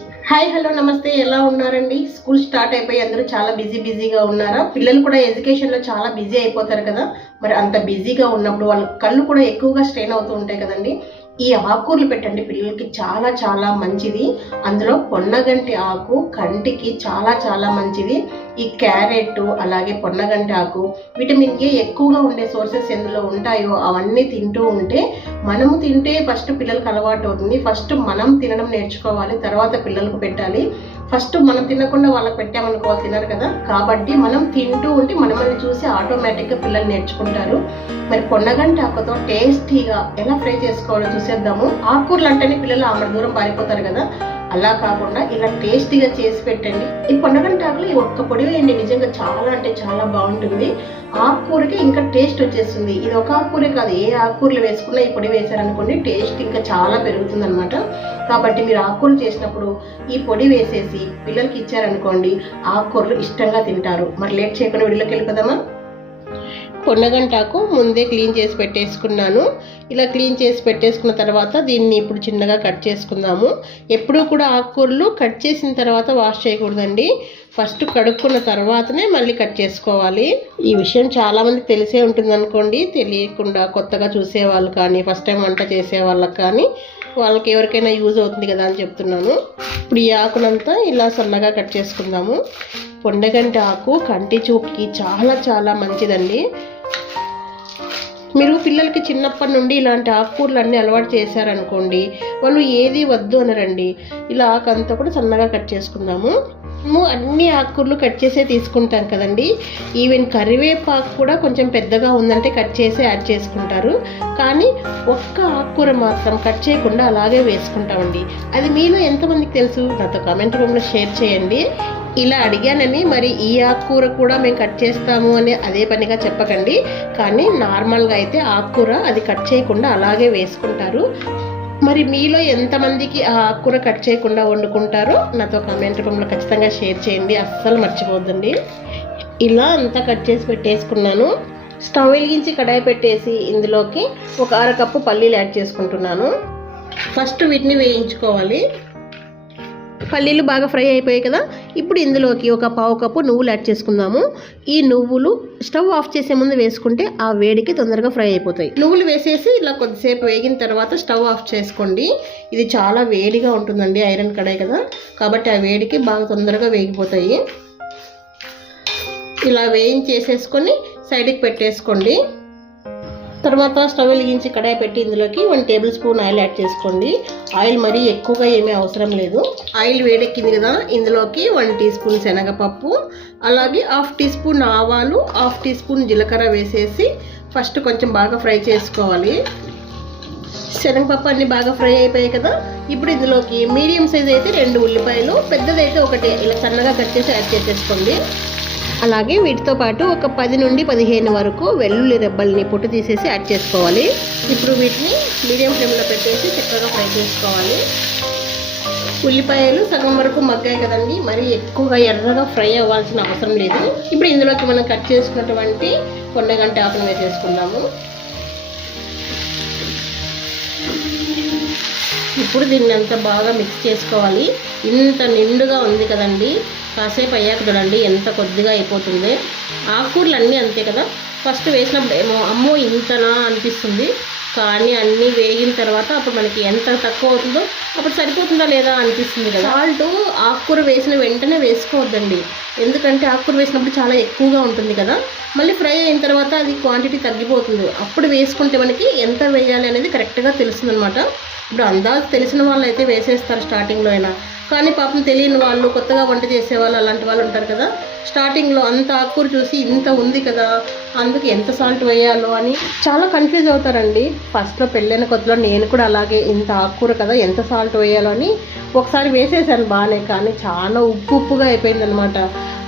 Hi hello నమస్తే. ఎలా ఉన్నారండి? స్కూల్ స్టార్ట్ అయిపోయి అందరూ చాలా బిజీ బిజీగా ఉన్నారా? పిల్లలు కూడా ఎడ్యుకేషన్లో చాలా బిజీ అయిపోతారు కదా. మరి అంత బిజీగా ఉన్నప్పుడు వాళ్ళ కళ్ళు కూడా ఎక్కువగా స్ట్రెయిన్ అవుతూ ఉంటాయి కదండి. ఈ ఆకుకూరలు పెట్టండి పిల్లలకి చాలా చాలా మంచిది. అందులో పొన్నగంటి ఆకు కంటికి చాలా చాలా మంచిది. ఈ క్యారెట్ అలాగే పొన్నగంటి ఆకు విటమిన్ ఏ ఎక్కువగా ఉండే సోర్సెస్ ఎందులో ఉంటాయో అవన్నీ తింటూ ఉంటే మనము తింటే ఫస్ట్ పిల్లలకు అలవాటు అవుతుంది. ఫస్ట్ మనం తినడం నేర్చుకోవాలి తర్వాత పిల్లలకు పెట్టాలి. ఫస్ట్ మనం తినకుండా వాళ్ళకి పెట్టామనుకో వాళ్ళు తినరు కదా. కాబట్టి మనం తింటూ ఉంటే మనల్ని చూసి ఆటోమేటిక్గా పిల్లలు నేర్చుకుంటారు. మరి పొన్నగంటి ఆకుతో టేస్టీగా ఎలా ఫ్రై చేసుకోవాలో చూసేద్దాము. ఆకుకూరలు అంటేనే పిల్లలు ఆమె దూరం పారిపోతారు కదా. అలా కాకుండా ఇలా టేస్టీగా చేసి పెట్టండి. ఈ పొన్నగంటి ఈ ఒక్క పొడి వేయండి. నిజంగా చాలా అంటే చాలా బాగుంటుంది. ఆకుకూరకి ఇంకా టేస్ట్ వచ్చేస్తుంది. ఇది ఒక ఆకుకూరే కాదు. ఏ ఆకుకూరలు వేసుకున్నా ఈ పొడి వేశారనుకోండి టేస్ట్ ఇంకా చాలా పెరుగుతుంది అనమాట కాబట్టి మీరు ఆకుకూరలు చేసినప్పుడు ఈ పొడి వేసేసి పిల్లలకి ఇచ్చారనుకోండి ఆకుకూరలు ఇష్టంగా తింటారు. మరి లేట్ చేయకుండా వీడియోకి వెళ్ళిపోదామా? పొన్నగంటాకు ముందే క్లీన్ చేసి పెట్టేసుకున్నాను. ఇలా క్లీన్ చేసి పెట్టేసుకున్న తర్వాత దీన్ని ఇప్పుడు చిన్నగా కట్ చేసుకుందాము. ఎప్పుడూ కూడా ఆకుకూరలు కట్ చేసిన తర్వాత వాష్ చేయకూడదండి. ఫస్ట్ కడుక్కున్న తర్వాతనే మళ్ళీ కట్ చేసుకోవాలి. ఈ విషయం చాలామంది తెలిసే ఉంటుంది అనుకోండి తెలియకుండా కొత్తగా చూసే వాళ్ళు కానీ ఫస్ట్ టైం వంట చేసే వాళ్ళకి కానీ వాళ్ళకి ఎవరికైనా యూజ్ అవుతుంది కదా అని చెప్తున్నాను. ఇప్పుడు ఈ ఆకునంతా ఇలా సన్నగా కట్ చేసుకుందాము. పొండగంటి ఆకు కంటి చూపుకి చాలా చాలా మంచిదండి. మీరు పిల్లలకి చిన్నప్పటి నుండి ఇలాంటి ఆకుకూరలు అన్నీ అలవాటు చేశారనుకోండి వాళ్ళు ఏది వద్దు అనరండి. ఇలా ఆకంతా కూడా సన్నగా కట్ చేసుకుందాము. మేము అన్ని ఆకుకూరలు కట్ చేసే తీసుకుంటాం కదండి. ఈవెన్ కరివేపాకు కూడా కొంచెం పెద్దగా ఉందంటే కట్ చేసి యాడ్ చేసుకుంటారు. కానీ ఒక్క ఆకుకూర మాత్రం కట్ చేయకుండా అలాగే వేసుకుంటామండి. అది మీలో ఎంతమందికి తెలుసు? నాతో కామెంట్ రూమ్లో షేర్ చేయండి. ఇలా అడిగానని మరి ఈ ఆకుకూర కూడా మేము కట్ చేస్తాము అని అదే పనిగా చెప్పకండి. కానీ నార్మల్గా అయితే ఆకుకూర అది కట్ చేయకుండా అలాగే వేసుకుంటారు. మరి మీలో ఎంతమందికి ఆ ఆకుకూర కట్ చేయకుండా వండుకుంటారో నాతో కామెంట్ రూపంలో ఖచ్చితంగా షేర్ చేయండి. అస్సలు మర్చిపోద్దండి ఇలా అంతా కట్ చేసి పెట్టేసుకున్నాను. స్టవ్ వెలిగించి కడాయి పెట్టేసి ఇందులోకి ఒక అర కప్పు పల్లీలు యాడ్ చేసుకుంటున్నాను. ఫస్ట్ వీటిని వేయించుకోవాలి. పల్లీలు బాగా ఫ్రై అయిపోయాయి కదా ఇప్పుడు ఇందులోకి ఒక పావు కప్పు నువ్వులు యాడ్ చేసుకుందాము. ఈ నువ్వులు స్టవ్ ఆఫ్ చేసే ముందు వేసుకుంటే ఆ వేడికి తొందరగా ఫ్రై అయిపోతాయి. నువ్వులు వేసేసి ఇలా కొద్దిసేపు వేగిన తర్వాత స్టవ్ ఆఫ్ చేసుకోండి. ఇది చాలా వేడిగా ఉంటుందండి ఐరన్ కడాయి కదా కాబట్టి ఆ వేడికి బాగా తొందరగా వేగిపోతాయి. ఇలా వేయించేసేసుకొని సైడ్కి పెట్టేసుకోండి. తర్వాత స్టవ్ వెలిగించి కడాయి పెట్టి ఇందులోకి one tablespoon oil add చేసుకోండి. ఆయిల్ మరీ ఎక్కువగా ఏమీ అవసరం లేదు. ఆయిల్ వేడెక్కింది కదా ఇందులోకి వన్ టీ స్పూన్ శనగపప్పు అలాగే హాఫ్ టీ స్పూన్ ఆవాలు హాఫ్ టీ స్పూన్ జీలకర్ర వేసేసి ఫస్ట్ కొంచెం బాగా ఫ్రై చేసుకోవాలి. శనగపప్పు అన్ని బాగా ఫ్రై అయిపోయాయి కదా ఇప్పుడు ఇందులోకి మీడియం సైజ్ అయితే రెండు ఉల్లిపాయలు పెద్దదైతే ఒకటి ఇలా సన్నగా కట్ చేసి యాడ్ చేసేసుకోండి. అలాగే వీటితో పాటు ఒక పది నుండి పదిహేను వరకు వెల్లుల్లి రెబ్బల్ని పొట్టు తీసేసి యాడ్ చేసుకోవాలి. ఇప్పుడు వీటిని మీడియం ఫ్లేమ్లో పెట్టేసి చక్కగా ఫ్రై చేసుకోవాలి. ఉల్లిపాయలు సగం వరకు మగ్గాయి కదండి మరి ఎక్కువగా ఎర్రగా ఫ్రై అవ్వాల్సిన అవసరం లేదు. ఇప్పుడు ఇందులోకి మనం కట్ చేసుకున్నటువంటి కొండగంట ఆకును వేసేసుకుందాము ఇప్పుడు దీన్ని అంతా బాగా మిక్స్ చేసుకోవాలి. ఇంత నిండుగా ఉంది కదండి. కాసేపు అయ్యాక చూడండి ఎంత కొద్దిగా అయిపోతుంది. ఆకుకూరలు అన్నీ అంతే కదా. ఫస్ట్ వేసినప్పుడు ఏమో అమ్మో ఇంతనా అనిపిస్తుంది. కానీ అన్నీ వేగిన తర్వాత అప్పుడు మనకి ఎంత తక్కువ అవుతుందో అప్పుడు సరిపోతుందా లేదా అనిపిస్తుంది కదా. సాల్ట్ ఆకుకూర వేసిన వెంటనే వేసుకోవద్దండి. ఎందుకంటే ఆకుకూర వేసినప్పుడు చాలా ఎక్కువగా ఉంటుంది కదా. మళ్ళీ ఫ్రై అయిన తర్వాత అది క్వాంటిటీ తగ్గిపోతుంది. అప్పుడు వేసుకుంటే మనకి ఎంత వేయాలి అనేది కరెక్ట్గా తెలుస్తుంది అనమాట ఇప్పుడు అందాజు తెలిసిన వాళ్ళు అయితే వేసేస్తారు స్టార్టింగ్లో అయినా. కానీ పాపం తెలియని వాళ్ళు కొత్తగా వంట చేసే వాళ్ళు అలాంటి వాళ్ళు ఉంటారు కదా. స్టార్టింగ్లో అంత ఆకుకూర చూసి ఇంత ఉంది కదా అందుకు ఎంత సాల్ట్ వేయాలో అని చాలా కన్ఫ్యూజ్ అవుతారండి. ఫస్ట్లో పెళ్ళైన కొత్తలో నేను కూడా అలాగే ఇంత ఆకుకూర కదా ఎంత సాల్ట్ వేయాలో అని ఒకసారి వేసేసాను బాగానే కానీ చాలా ఉప్పు ఉప్పుగా అయిపోయింది అనమాట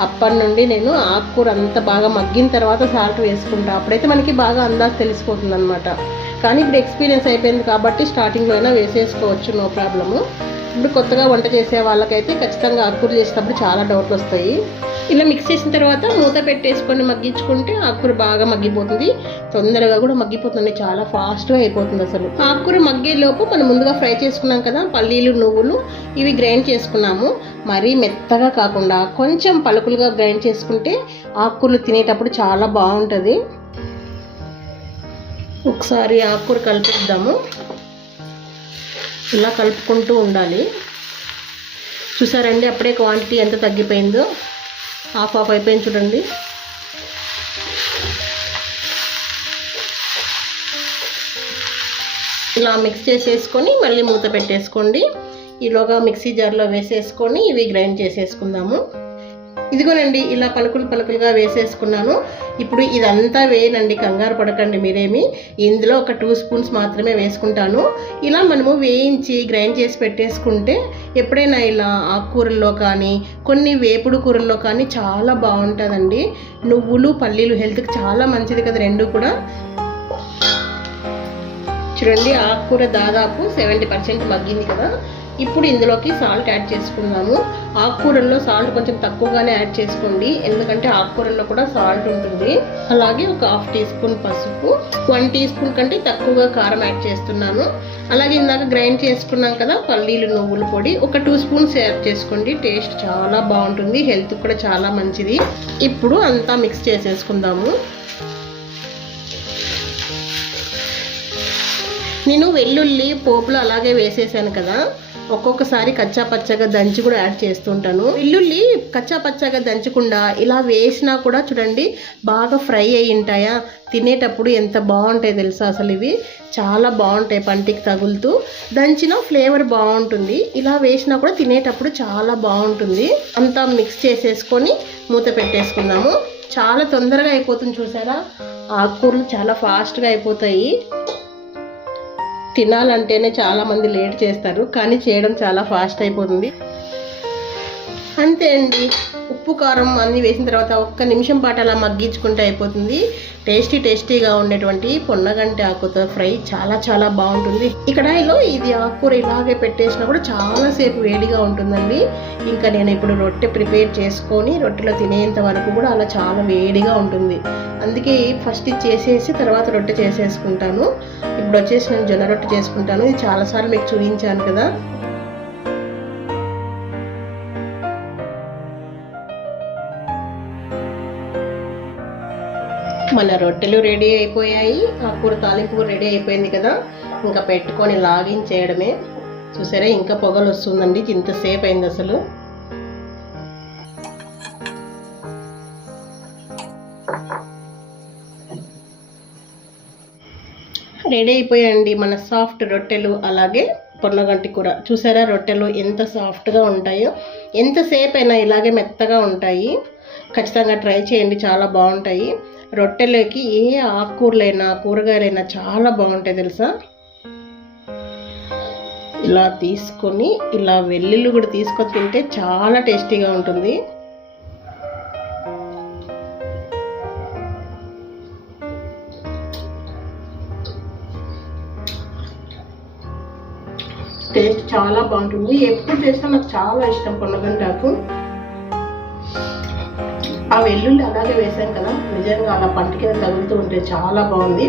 అప్పటి నుండి నేను ఆకుకూర అంత బాగా మగ్గిన తర్వాత సాల్ట్ వేసుకుంటా. అప్పుడైతే మనకి బాగా అందాజు తెలిసిపోతుంది అనమాట కానీ ఇప్పుడు ఎక్స్పీరియన్స్ అయిపోయింది కాబట్టి స్టార్టింగ్లో అయినా వేసేసుకోవచ్చు నో ప్రాబ్లము ఇప్పుడు కొత్తగా వంట చేసే వాళ్ళకైతే ఖచ్చితంగా ఆకుకూర చేసేటప్పుడు చాలా డౌట్లు వస్తాయి. ఇలా మిక్స్ చేసిన తర్వాత మూత పెట్టేసుకొని మగ్గించుకుంటే ఆకుకూర బాగా మగ్గిపోతుంది. తొందరగా కూడా మగ్గిపోతుంది చాలా ఫాస్ట్గా అయిపోతుంది అసలు. ఆకుకూర మగ్గేలోపు మనం ముందుగా ఫ్రై చేసుకున్నాం కదా పల్లీలు నువ్వులు ఇవి గ్రైండ్ చేసుకున్నాము. మరీ మెత్తగా కాకుండా కొంచెం పలుకులుగా గ్రైండ్ చేసుకుంటే ఆకుకూరలు తినేటప్పుడు చాలా బాగుంటుంది. ఒకసారి ఆకుకూర కలిపిద్దాము. ఇలా కలుపుకుంటూ ఉండాలి. చూసారండి అప్పుడే క్వాంటిటీ ఎంత తగ్గిపోయిందో. హాఫ్ హాఫ్ అయిపోయింది చూడండి. ఇలా మిక్స్ చేసేసుకొని మళ్ళీ మూత పెట్టేసుకోండి. ఈలోగా మిక్సీ జార్లో వేసేసుకొని ఇవి గ్రైండ్ చేసేసుకుందాము. ఇదిగోనండి ఇలా పలుకులు పలుకులుగా వేసేసుకున్నాను. ఇప్పుడు ఇదంతా వేయనండి కంగారు పడకండి మీరేమి. ఇందులో ఒక టూ స్పూన్స్ మాత్రమే వేసుకుంటాను. ఇలా మనము వేయించి గ్రైండ్ చేసి పెట్టేసుకుంటే ఎప్పుడైనా ఇలా ఆకుకూరల్లో కానీ కొన్ని వేపుడు కూరల్లో కానీ చాలా బాగుంటుందండి. నువ్వులు పల్లీలు హెల్త్కి చాలా మంచిది కదా రెండు కూడా. చూడండి ఆకుకూర దాదాపు సెవెంటీ పర్సెంట్ మగ్గింది కదా. ఇప్పుడు ఇందులోకి సాల్ట్ యాడ్ చేసుకుందాము. ఆకుకూరల్లో సాల్ట్ కొంచెం తక్కువగానే యాడ్ చేసుకోండి. ఎందుకంటే ఆకుకూరల్లో కూడా సాల్ట్ ఉంటుంది. అలాగే ఒక హాఫ్ టీ స్పూన్ పసుపు వన్ టీ స్పూన్ కంటే తక్కువగా కారం యాడ్ చేస్తున్నాను. అలాగే ఇందాక గ్రైండ్ చేసుకున్నాం కదా పల్లీలు నువ్వుల పొడి ఒక టూ స్పూన్స్ యాడ్ చేసుకోండి. టేస్ట్ చాలా బాగుంటుంది. హెల్త్ కూడా చాలా మంచిది. ఇప్పుడు అంతా మిక్స్ చేసేసుకుందాము. నేను వెల్లుల్లి పోపులు అలాగే వేసేసాను కదా. ఒక్కొక్కసారి కచ్చా పచ్చగా దంచి కూడా యాడ్ చేస్తుంటాను. వెల్లుల్లి కచ్చా పచ్చగా దంచకుండా ఇలా వేసినా కూడా చూడండి బాగా ఫ్రై అయి ఉంటాయా? తినేటప్పుడు ఎంత బాగుంటాయి తెలుసా అసలు ఇవి? చాలా బాగుంటాయి పంటికి తగులుతూ. దంచిన ఫ్లేవర్ బాగుంటుంది. ఇలా వేసినా కూడా తినేటప్పుడు చాలా బాగుంటుంది. అంతా మిక్స్ చేసేసుకొని మూత పెట్టేసుకుందాము. చాలా తొందరగా అయిపోతుంది చూసారా? ఆకుకూరలు చాలా ఫాస్ట్గా అయిపోతాయి. తినాలంటేనే చాలా మంది లేట్ చేస్తారు కానీ చేయడం చాలా ఫాస్ట్ అయిపోతుంది. అంతే అండి. ఉప్పు కారం అన్ని వేసిన తర్వాత ఒక్క నిమిషం పాటు అలా మగ్గించుకుంటే అయిపోతుంది. టేస్టీ టేస్టీగా ఉండేటువంటి పొన్నగంటి ఆకుతో ఫ్రై చాలా చాలా బాగుంటుంది. ఇక్కడ ఇలా ఇది ఆకుకూర ఇలాగే పెట్టేసినా కూడా చాలాసేపు వేడిగా ఉంటుందండి. ఇంకా నేను ఇప్పుడు రొట్టె ప్రిపేర్ చేసుకొని రొట్టెలో తినేంత వరకు కూడా అలా చాలా వేడిగా ఉంటుంది. అందుకే ఫస్ట్ ఇది చేసేసి తర్వాత రొట్టె చేసేసుకుంటాను. ఇప్పుడు వచ్చేసి నేను జొన్న రొట్టె చేసుకుంటాను. ఇది చాలాసార్లు మీకు చూపించాను కదా. మన రొట్టెలు రెడీ అయిపోయాయి. అప్పుడు తాలింపు రెడీ అయిపోయింది కదా. ఇంకా పెట్టుకొని లాగిన్ చేయడమే. చూసారా? ఇంకా పొగలు వస్తుందండి. ఇంతసేపు అయింది అసలు. రెడీ అయిపోయాయండి మన సాఫ్ట్ రొట్టెలు. అలాగే పొన్నగంటి కూర. చూసారా? రొట్టెలు ఎంత సాఫ్ట్గా ఉంటాయో. ఎంతసేపు అయినా ఇలాగే మెత్తగా ఉంటాయి. ఖచ్చితంగా ట్రై చేయండి చాలా బాగుంటాయి. రొట్టెలోకి ఏ ఆకుకూరలైనా కూరగాయలైనా చాలా బాగుంటాయి తెలుసా? ఇలా తీసుకొని ఇలా వెల్లుల్లి కూడా తీసుకొని తింటే చాలా టేస్టీగా ఉంటుంది. టేస్ట్ చాలా బాగుంటుంది. ఎప్పుడు చేసినా నాకు చాలా ఇష్టం పొన్నగంటాకు. ఆ వెల్లుల్లి అలాగే వేసాను కదా. నిజంగా అలా పంట కింద తగులుతూ ఉంటే చాలా బాగుంది.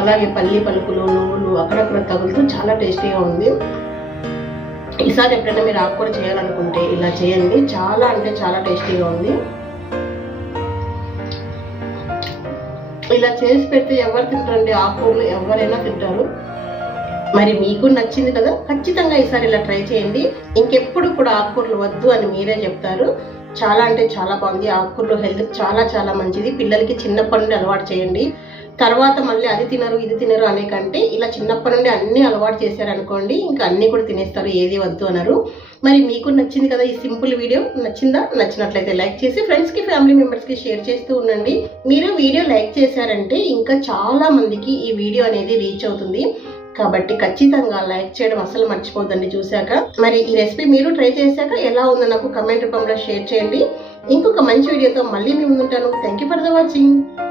అలాగే పల్లి పలుకులు నువ్వులు అక్కడక్కడ తగులుతూ చాలా టేస్టీగా ఉంది. ఈసారి ఎప్పుడైనా మీరు ఆకుకూర చేయాలనుకుంటే ఇలా చేయండి. చాలా అంటే చాలా టేస్టీగా ఉంది. ఇలా చేసి పెడితే ఎవరు తింటారండి? ఆకుకూరలు ఎవరైనా తింటారు. మరి మీకు నచ్చింది కదా ఖచ్చితంగా ఈసారి ఇలా ట్రై చేయండి. ఇంకెప్పుడు కూడా ఆకుకూరలు వద్దు అని మీరే చెప్తారు. చాలా అంటే చాలా బాగుంది. ఆకుకూరలు హెల్త్ చాలా చాలా మంచిది. పిల్లలకి చిన్నప్పటి నుండి అలవాటు చేయండి. తర్వాత మళ్ళీ అది తినరు ఇది తినరు అనే కంటే ఇలా చిన్నప్పటి నుండి అన్ని అలవాటు చేశారనుకోండి ఇంకా అన్నీ కూడా తినేస్తారు ఏది వద్దు అనరు. మరి మీకు నచ్చింది కదా ఈ సింపుల్ వీడియో నచ్చిందా? నచ్చినట్లయితే లైక్ చేసి ఫ్రెండ్స్కి ఫ్యామిలీ మెంబర్స్కి షేర్ చేస్తూ ఉండండి. మీరు వీడియో లైక్ చేశారంటే ఇంకా చాలా మందికి ఈ వీడియో అనేది రీచ్ అవుతుంది. కాబట్టి ఖచ్చితంగా లైక్ చేయడం అసలు మర్చిపోద్దండి చూశాక. మరి ఈ రెసిపీ మీరు ట్రై చేశాక ఎలా ఉందో నాకు కమెంట్ రూపంలో షేర్ చేయండి. ఇంకొక మంచి వీడియోతో మళ్ళీ మీ ముందుంటాను. Thank you for the watching